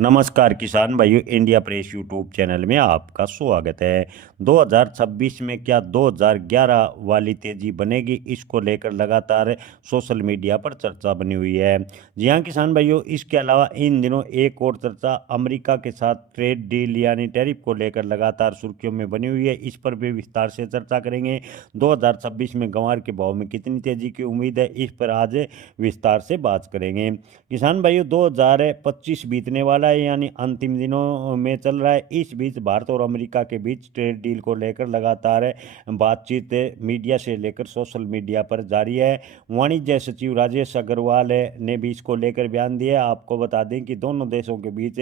नमस्कार किसान भाइयों, इंडिया प्रेस यूट्यूब चैनल में आपका स्वागत है। 2026 में क्या 2011 वाली तेजी बनेगी, इसको लेकर लगातार सोशल मीडिया पर चर्चा बनी हुई है। जी हाँ किसान भाइयों, इसके अलावा इन दिनों एक और चर्चा अमेरिका के साथ ट्रेड डील यानी टैरिफ को लेकर लगातार सुर्खियों में बनी हुई है। इस पर भी विस्तार से चर्चा करेंगे। 2026 में ग्वार के भाव में कितनी तेजी की उम्मीद है, इस पर आज विस्तार से बात करेंगे। किसान भाइयों, 2025 बीतने वाला है, यानी अंतिम दिनों में चल रहा है। इस बीच भारत और अमेरिका के बीच ट्रेड डील को लेकर लगातार बातचीत मीडिया से लेकर सोशल मीडिया पर जारी है। वाणिज्य सचिव राजेश अग्रवाल ने भी इसको लेकर बयान दिया। आपको बता दें कि दोनों देशों के बीच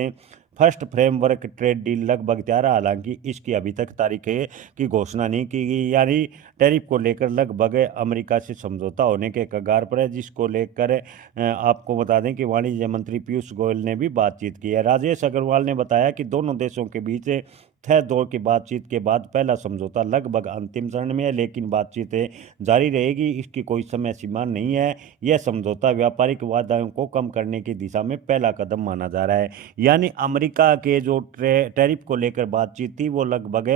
फर्स्ट फ्रेमवर्क ट्रेड डील लगभग तैयार है, हालांकि इसकी अभी तक तारीख की घोषणा नहीं की गई। यानी टैरिफ को लेकर लगभग अमेरिका से समझौता होने के कगार पर है, जिसको लेकर आपको बता दें कि वाणिज्य मंत्री पीयूष गोयल ने भी बातचीत की है। राजेश अग्रवाल ने बताया कि दोनों देशों के बीच तय दौर की बातचीत के बाद पहला समझौता लगभग अंतिम चरण में है, लेकिन बातचीतें जारी रहेगी। इसकी कोई समय सीमा नहीं है। यह समझौता व्यापारिक बाधाओं को कम करने की दिशा में पहला कदम माना जा रहा है। यानी अमेरिका के जो टैरिफ को लेकर बातचीत थी वो लगभग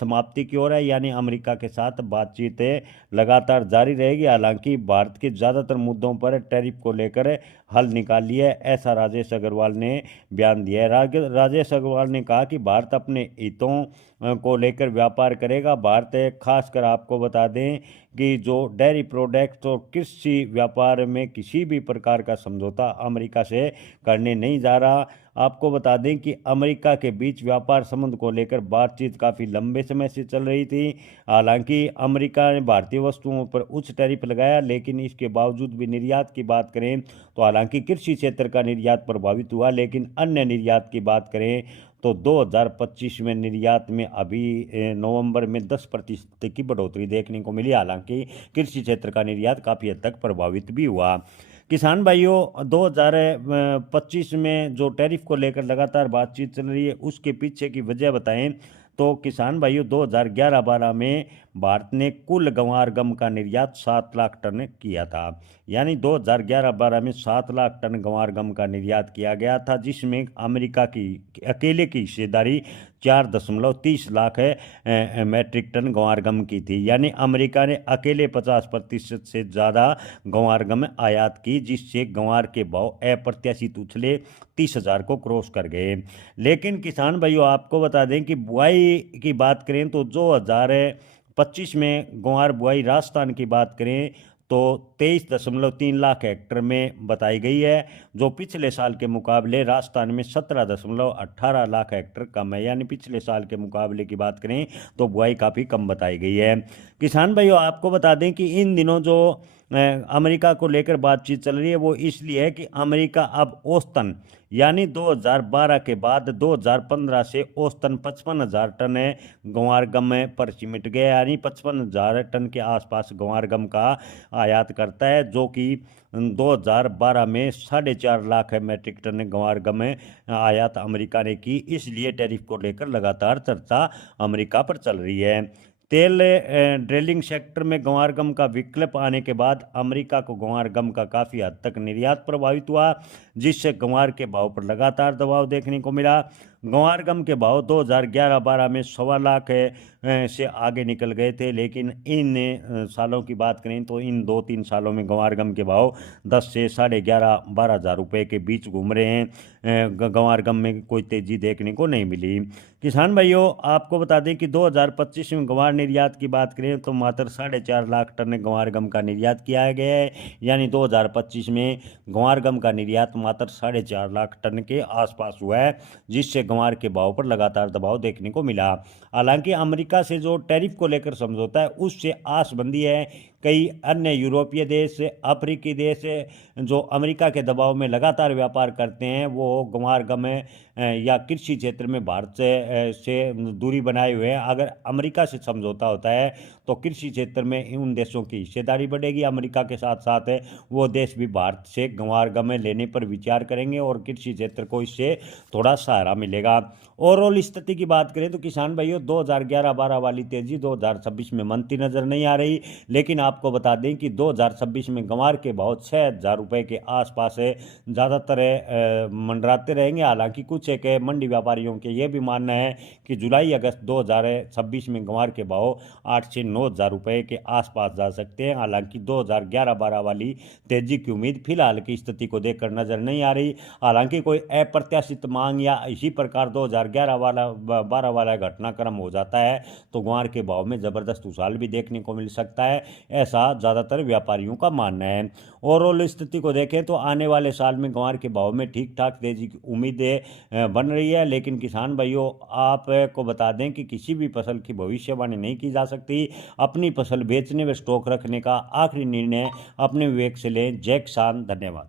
समाप्ति की ओर है। यानी अमेरिका के साथ बातचीतें लगातार जारी रहेगी। हालांकि भारत के ज़्यादातर मुद्दों पर टैरिफ को लेकर हल निकाल लिया है, ऐसा राजेश अग्रवाल ने बयान दिया है। राजेश अग्रवाल ने कहा कि भारत अपने हितों को लेकर व्यापार करेगा। भारत खासकर आपको बता दें कि जो डेयरी प्रोडक्ट्स और कृषि व्यापार में किसी भी प्रकार का समझौता अमेरिका से करने नहीं जा रहा। आपको बता दें कि अमेरिका के बीच व्यापार संबंध को लेकर बातचीत काफ़ी लंबे समय से चल रही थी। हालांकि अमेरिका ने भारतीय वस्तुओं पर उच्च टैरिफ लगाया, लेकिन इसके बावजूद भी निर्यात की बात करें तो हालांकि कृषि क्षेत्र का निर्यात प्रभावित हुआ, लेकिन अन्य निर्यात की बात करें तो 2025 में निर्यात में अभी नवंबर में 10% की बढ़ोतरी देखने को मिली। हालांकि कृषि क्षेत्र का निर्यात काफ़ी हद तक प्रभावित भी हुआ। किसान भाइयों, 2025 में जो टैरिफ को लेकर लगातार बातचीत चल रही है, उसके पीछे की वजह बताएं तो किसान भाइयों, 2011-12 में भारत ने कुल गंवार गम का निर्यात 7 लाख टन किया था। यानी 2011-12 में 7 लाख टन गंवार गम का निर्यात किया गया था, जिसमें अमेरिका की अकेले की हिस्सेदारी 4.30 लाख मैट्रिक टन गंवार गम की थी। यानी अमेरिका ने अकेले 50% से ज़्यादा गंवार गम आयात की, जिससे गंवार के भाव अप्रत्याशित उछले 30,000 को क्रॉस कर गए। लेकिन किसान भाइयों, आपको बता दें कि बुआई की बात करें तो 2025 में गंवार बुआई राजस्थान की बात करें तो 23.3 लाख हेक्टेयर में बताई गई है, जो पिछले साल के मुकाबले राजस्थान में 17.18 लाख हेक्टेयर कम है। यानी पिछले साल के मुकाबले की बात करें तो बुआई काफ़ी कम बताई गई है। किसान भाइयों, आपको बता दें कि इन दिनों जो अमेरिका को लेकर बातचीत चल रही है वो इसलिए है कि अमेरिका अब औसतन यानी 2012 के बाद 2015 से औसतन 55,000 टन गंवार गम पर सिमट गया। यानी 55,000 टन के आसपास गंवार गम का आयात करता है, जो कि 2012 में 4.5 लाख मैट्रिक टन गंवार गम आयात अमेरिका ने की। इसलिए टैरिफ को लेकर लगातार चर्चा अमेरिका पर चल रही है। तेल ड्रिलिंग सेक्टर में गंवार गम का विकल्प आने के बाद अमेरिका को गंवार गम का काफ़ी हद तक निर्यात प्रभावित हुआ, जिससे गंवार के भाव पर लगातार दबाव देखने को मिला। गंवार गम के भाव 2011-12 में 1.25 लाख से आगे निकल गए थे, लेकिन इन सालों की बात करें तो इन 2-3 सालों में गंवार गम के भाव 10 से 11,500-12 हज़ार रुपये के बीच घूम रहे हैं। गंवार गम में कोई तेज़ी देखने को नहीं मिली। किसान भाइयों, आपको बता दें कि 2025 में गंवार निर्यात की बात करें तो मात्र 4.5 लाख टन गंवार गम का निर्यात किया गया है। यानी 2025 में गंवार गम का निर्यात मात्र 4.5 लाख टन के आसपास हुआ है, जिससे गंवार के भाव पर लगातार दबाव देखने को मिला। हालांकि अमेरिका से जो टैरिफ को लेकर समझौता है उससे आस बंधी है। कई अन्य यूरोपीय देश, अफ्रीकी देश जो अमेरिका के दबाव में लगातार व्यापार करते हैं, वो गंवार गम या कृषि क्षेत्र में भारत से दूरी बनाए हुए हैं। अगर अमेरिका से समझौता होता है तो कृषि क्षेत्र में उन देशों की हिस्सेदारी बढ़ेगी। अमेरिका के साथ साथ वो देश भी भारत से गंवार गम लेने पर विचार करेंगे और कृषि क्षेत्र को इससे थोड़ा सहारा मिलेगा। ओवरऑल स्थिति की बात करें तो किसान भाइयों, 2011-12 वाली तेजी 2026 में मनती नजर नहीं आ रही, लेकिन आप आपको बता दें कि 2026 में गंवार के भाव 6,000 रुपये के आसपास ज़्यादातर मंडराते रहेंगे। हालांकि कुछ एक मंडी व्यापारियों के ये भी मानना है कि जुलाई अगस्त 2026 में गंवार के भाव 8 से 9,000 रुपये के आसपास जा सकते हैं। हालांकि 2011-12 वाली तेजी की उम्मीद फिलहाल की स्थिति को देखकर नजर नहीं आ रही। हालांकि कोई अप्रत्याशित मांग या इसी प्रकार 2011-12 वाला घटनाक्रम हो जाता है तो ग्वार के भाव में जबरदस्त उछाल भी देखने को मिल सकता है, ऐसा ज़्यादातर व्यापारियों का मानना है। ओवरऑल स्थिति को देखें तो आने वाले साल में ग्वार के भाव में ठीक ठाक तेजी की उम्मीदें बन रही है। लेकिन किसान भाइयों, आपको बता दें कि किसी भी फसल की भविष्यवाणी नहीं की जा सकती। अपनी फसल बेचने व स्टॉक रखने का आखिरी निर्णय अपने विवेक से लें। जय किसान, धन्यवाद।